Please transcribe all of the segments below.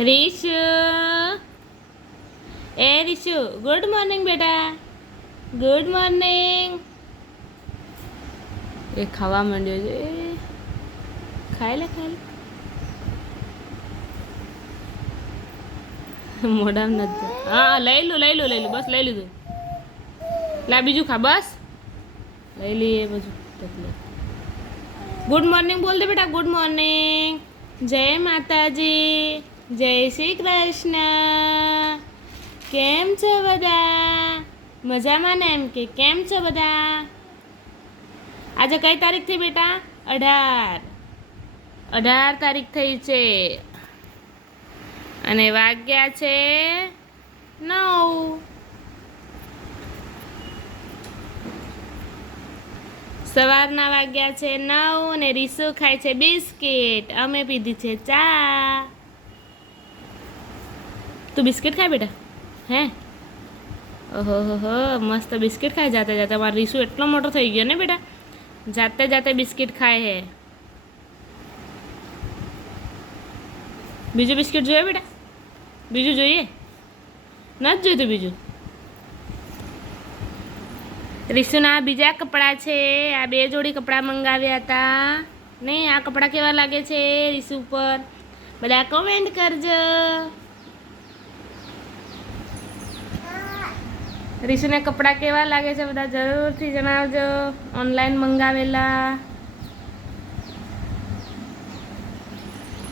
રીશુ, એ રીશુ, good morning બેટા, good morning. એ ખાવા માંડ્યો છે. ખાઈ લે, ખાઈ લે. મોઢામાં નથી. હા, લઈ લો, બસ લઈ લીધું. લા બીજું ખા, બસ લઈ લઈએ બધું. ગુડ મોર્નિંગ બોલ દે બેટા, ગુડ મોર્નિંગ. જય માતાજી, જય શ્રી કૃષ્ણ. કેમ છો બધા? મજામાં ને? એમ કે કેમ છો બધા? આજે કઈ તારીખ થઈ બેટા? 18 તારીખ થઈ છે અને વાગ્યા છે 9. સવારના વાગ્યા છે 9 અને રીસુ ખાય છે બિસ્કિટ. અમે પીધી છે ચા. તું બિસ્કિટ ખાય બેટા? હે? ઓહો હો, મસ્ત બિસ્કિટ ખાય જાતે જાતે. અમારો રીસુ એટલો મોટો થઈ ગયો ને બેટા, જાતે જાતે બિસ્કિટ ખાય હે. બીજું બિસ્કિટ જોઈએ બેટા? બીજું જોઈએ? નથી જોઈતું બીજું? રીશુના બીજા કપડાં છે. આ 2 જોડી કપડાં મંગાવ્યા હતા ને. આ કપડાં કેવા લાગે છે રીશુ ઉપર? બધા કોમેન્ટ કરજો. રીશુને કપડાં કેવા લાગે છે બધા જરૂરથી જણાવજો. ઓનલાઈન મંગાવેલા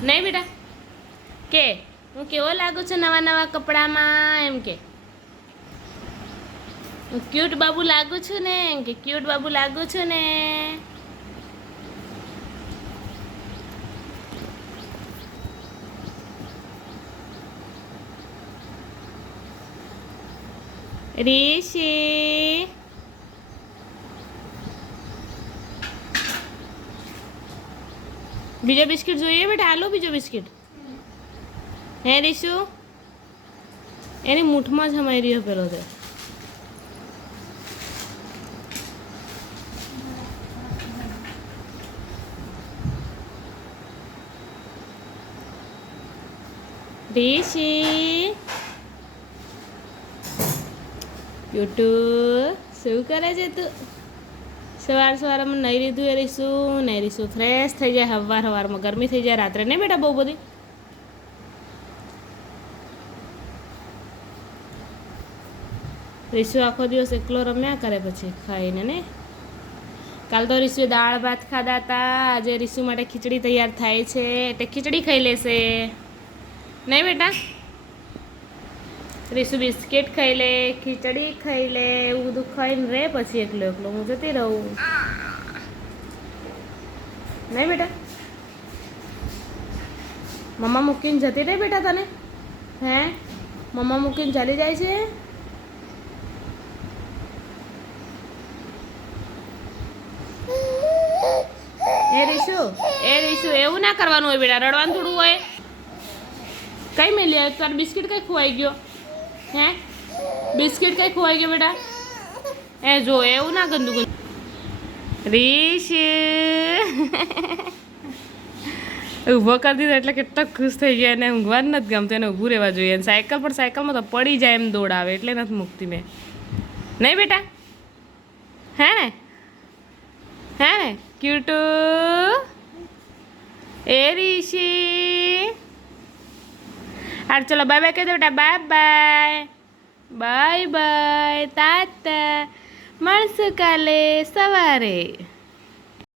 નહીં બેટા? કે હું કેવો લાગુ છું નવા નવા કપડામાં? એમ કે હું ક્યુટ બાબુ લાગુ છું ને? એમ કે ક્યુટ બાબુ લાગુ છું ને? રીશી, બીજો બિસ્કિટ જોઈએ બેટા? હાલો બીજો બિસ્કિટ. હે રીશુ? એની મૂઠમાં જ હમાઈ રહ્યો પેલો તો. રીશી, યુટ્યુબ શું કરે છે તું? સવારમાં નહીં લીધું એ રીશું. નહીં રીશું ફ્રેશ થઈ જાય સવારમાં. ગરમી થઈ જાય રાત્રે નહીં બેટા બહુ બધી? રીશુ આખો દિવસ એકલો રમ્યા કરે પછી ખાઈને ને. કાલ તો રીશુએ દાળ ભાત ખાધા હતા. આજે રીશુ માટે ખીચડી તૈયાર થાય છે એટલે ખીચડી ખાઈ લેશે નહીં બેટા? રીશુ બિસ્કિટ ખાઈ લે, ખીચડી ખાઈ લે, એવું બધું ખાઈને રે પછી એકલો એકલો. હું જતી રહું નહીં બેટા? મમ્મા મૂકીને જતી રહે બેટા તને? હે? મમ્મા મૂકીને ચાલી જાય છે? એ રીશુ એવું ના કરવાનું હોય બેટા. રડવાનું થોડું હોય. કઈ મેલી આવ્યો તાર? બિસ્કિટ કઈ ખોવાઈ ગયો? હે? બિસ્કિટ કઈ ખોવાઈ ગયો બેટા? એ જો એવું ના ગંદુ ગંદુ. રીશુ ઊભો કરી દીધો એટલે કેટલો ખુશ થઈ ગયા. એને ઊંઘવાનું નથી ગમતું, એને ઊભું રહેવા જોઈએ. સાયકલમાં તો પડી જાય એમ દોડાવે એટલે નથી મૂકતી મેં. નહીં બેટા? હે ને? હે ને ક્યુટુ? એ રીશી, હાર ચલો બાય બાય કહી દો બેટા. બાય બાય, બાય બાય, તાતા. મળશું કાલે સવારે.